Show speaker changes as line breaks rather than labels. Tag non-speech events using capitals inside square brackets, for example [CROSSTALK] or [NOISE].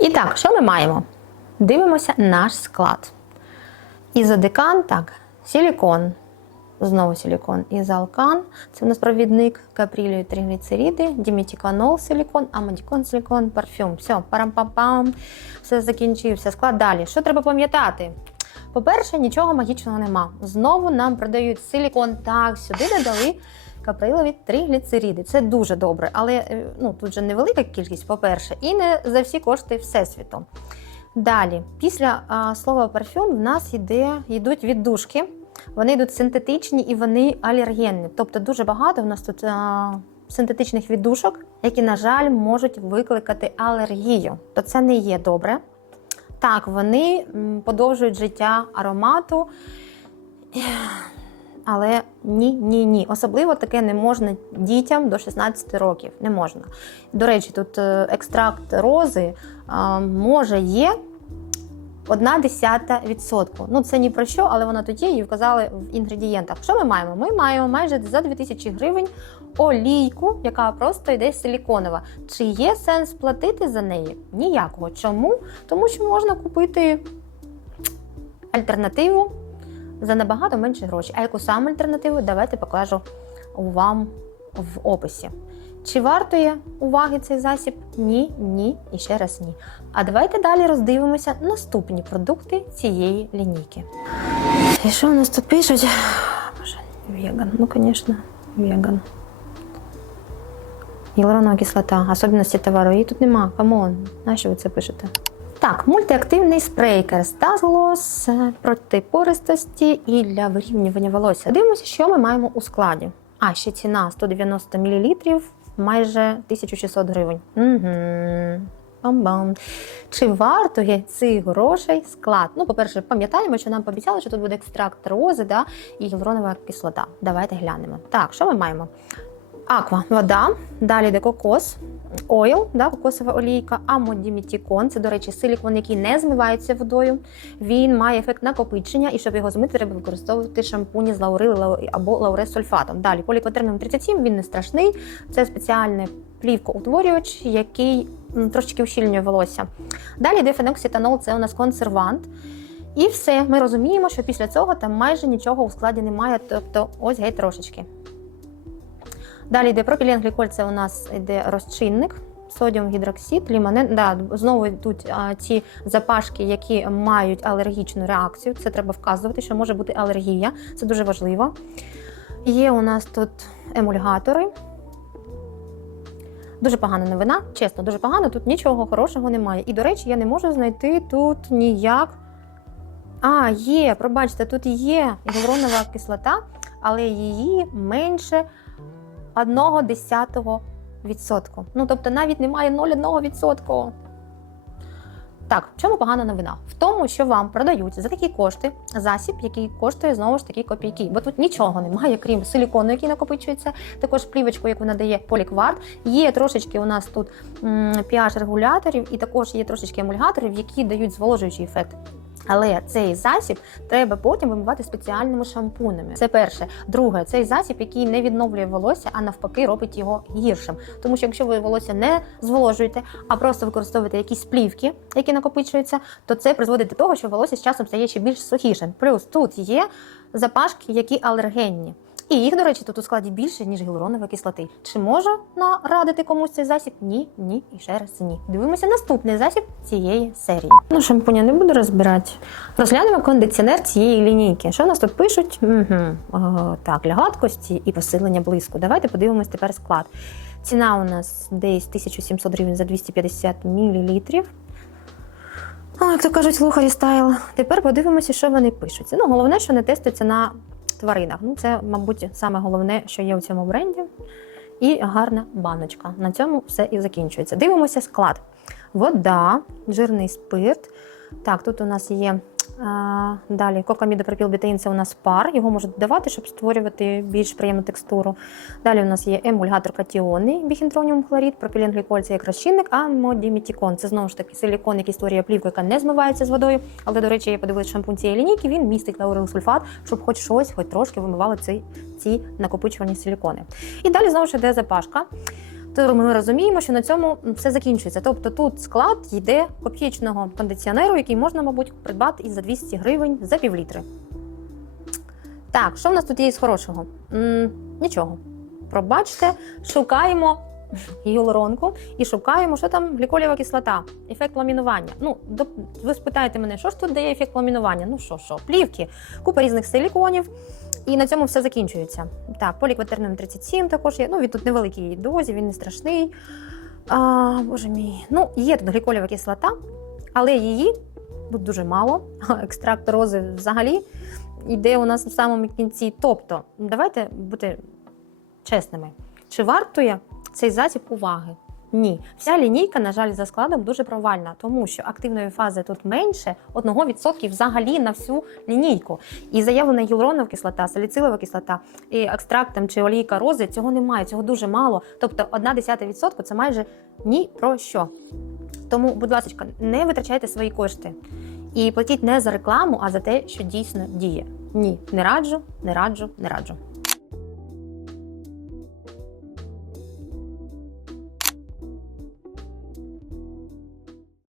І так, що ми маємо? Дивимося наш склад. Ізодекан, так, силікон. Знову силікон. Ізалкан, це у нас провідник, капрілію тригліцериди, дімітіканол силікон, амадікон силікон, парфюм. Все, парам-пам-пам, все закінчився. Склад далі. Що треба пам'ятати? По-перше, нічого магічного нема. Знову нам продають силікон. Так, сюди додали каприлові тригліцериди. Це дуже добре, але е, ну, тут же невелика кількість, по-перше, і не за всі кошти Всесвіту. Далі, після а, слова парфюм, в нас йде, йдуть віддушки. Вони йдуть синтетичні і вони алергенні. Тобто дуже багато в нас тут а, синтетичних віддушок, які, на жаль, можуть викликати алергію. То це не є добре. Так, вони подовжують життя аромату. Але ні, ні, ні. Особливо таке не можна дітям до 16 років. Не можна. До речі, тут е, екстракт рози може є одна десята відсотку. Ну це ні про що, але вона тут є і вказали в інгредієнтах. Що ми маємо? Ми маємо майже за 2000 гривень олійку, яка просто йде силіконова. Чи є сенс платити за неї? Ніякого. Чому? Тому що можна купити альтернативу за набагато менше грошей. А яку саме альтернативу, давайте покажу вам в описі. Чи вартує уваги цей засіб? Ні, ні і ще раз ні. А давайте далі роздивимося наступні продукти цієї лінійки. І що у нас тут пишуть? Боже, веган. Ну, звісно, веган. Гіалуронова кислота, особливості товару. Її тут нема. Камон, нащо ви це пишете? Так, мультиактивний спрей Керстазглос проти пористості і для вирівнювання волосся. Дивимося, що ми маємо у складі. А, ще ціна 190 мл, майже 1600 гривень. Угу. Бам-бам. Чи вартує цих грошей склад? Ну, по-перше, пам'ятаємо, що нам пообіцяли, що тут буде екстракт рози да, і гіалуронова кислота. Давайте глянемо. Так, що ми маємо? Аква, вода, далі йде кокос, ойл, да, кокосова олійка, амодімітікон. Це, до речі, силікон, який не змивається водою. Він має ефект накопичення, і щоб його змити, треба використовувати шампуні з лаурили або лауресульфатом. Далі полікотермін 37, він не страшний. Це спеціальний плівкоутворювач, який трошечки ущільнює волосся. Далі йде фенокситанол, це у нас консервант. І все, ми розуміємо, що після цього там майже нічого у складі немає, тобто ось геть трошечки. Далі йде пропіленгліколь, це у нас йде розчинник, содіум гідроксид, лімонен. Да, знову йдуть а, ці запашки, які мають алергічну реакцію. Це треба вказувати, що може бути алергія. Це дуже важливо. Є у нас тут емульгатори. Дуже погана новина, чесно, дуже погано. Тут нічого хорошого немає. І, до речі, я не можу знайти тут ніяк. А, є, пробачте, тут є гіалуронова кислота, але її менше 1 десятого відсотку. Ну, тобто навіть немає 0,1 відсотку. Так, в чому погана новина? В тому, що вам продають за такі кошти засіб, який коштує знову ж таки копійки. Бо тут нічого немає, крім силікону, який накопичується, також плівочку, яку надає полікварт. Є трошечки у нас тут pH регуляторів, і також є трошечки емульгаторів, які дають зволожуючий ефект. Але цей засіб треба потім вимивати спеціальними шампунями. Це перше. Друге, цей засіб, який не відновлює волосся, а навпаки, робить його гіршим. Тому що якщо ви волосся не зволожуєте, а просто використовуєте якісь плівки, які накопичуються, то це призводить до того, що волосся з часом стає ще більш сухішим. Плюс тут є запашки, які алергенні. І їх, до речі, тут у складі більше, ніж гіалуронової кислоти. Чи можу нарадити комусь цей засіб? Ні, ні і ще раз ні. Дивимося наступний засіб цієї серії. Ну, шампуня не буду розбирати. Розглянемо кондиціонер цієї лінійки. Що у нас тут пишуть? Угу. О, так, для гладкості і посилення блиску. Давайте подивимось тепер склад. Ціна у нас десь 1700 гривень за 250 мл. А, як то кажуть, лухарі стайл. Тепер подивимося, що вони пишуть. Ну, головне, що не тестується на тваринах. Ну, це, мабуть, саме головне, що є у цьому бренді. І гарна баночка. На цьому все і закінчується. Дивимося склад. Вода, жирний спирт. Так, тут у нас є далі кокамідопропілбітеїн, це у нас пар. Його можуть додавати, щоб створювати більш приємну текстуру. Далі у нас є емульгатор катіони, біхінтроніум хлорид, пропіленгліколь це як розчинник, а модімітікон. Це знову ж таки силікон, який створює плівку, яка не змивається з водою. Але, до речі, я подивилася шампунь цієї лінійки, він містить лаурилсульфат, щоб хоч щось, хоч трошки вимивало ці, ці накопичувальні силікони. І далі знову ж йде запашка. То ми розуміємо, що на цьому все закінчується. Тобто тут склад йде коп'єчного кондиціонеру, який можна, мабуть, придбати і за 200 гривень за півлітри. Так, що в нас тут є з хорошого? м нічого. Пробачте, шукаємо [LAUGHS] гіалуронку і шукаємо, що там гліколєва кислота, ефект ламінування. Ну, до, ви спитаєте мене, що ж тут дає ефект ламінування? Ну що, що, плівки, купа різних силіконів. І на цьому все закінчується. Так, полікватерним 37 також є. Ну, він тут невеликій дозі, він не страшний. А, Боже мій. Ну, є тут гліколєва кислота, але її тут дуже мало. [LAUGHS] Екстракт рози взагалі йде у нас в самому кінці. Тобто, давайте бути чесними. Чи вартує цей засіб уваги? Ні, вся лінійка, на жаль, за складом дуже провальна, тому що активної фази тут менше 1% взагалі на всю лінійку. І заявлена гіалуронова кислота, саліцилова кислота, і екстрактом чи олійка рози цього немає, цього дуже мало. Тобто 1,1% це майже ні про що. Тому, будь ласка, не витрачайте свої кошти і платіть не за рекламу, а за те, що дійсно діє. Ні, не раджу, не раджу, не раджу.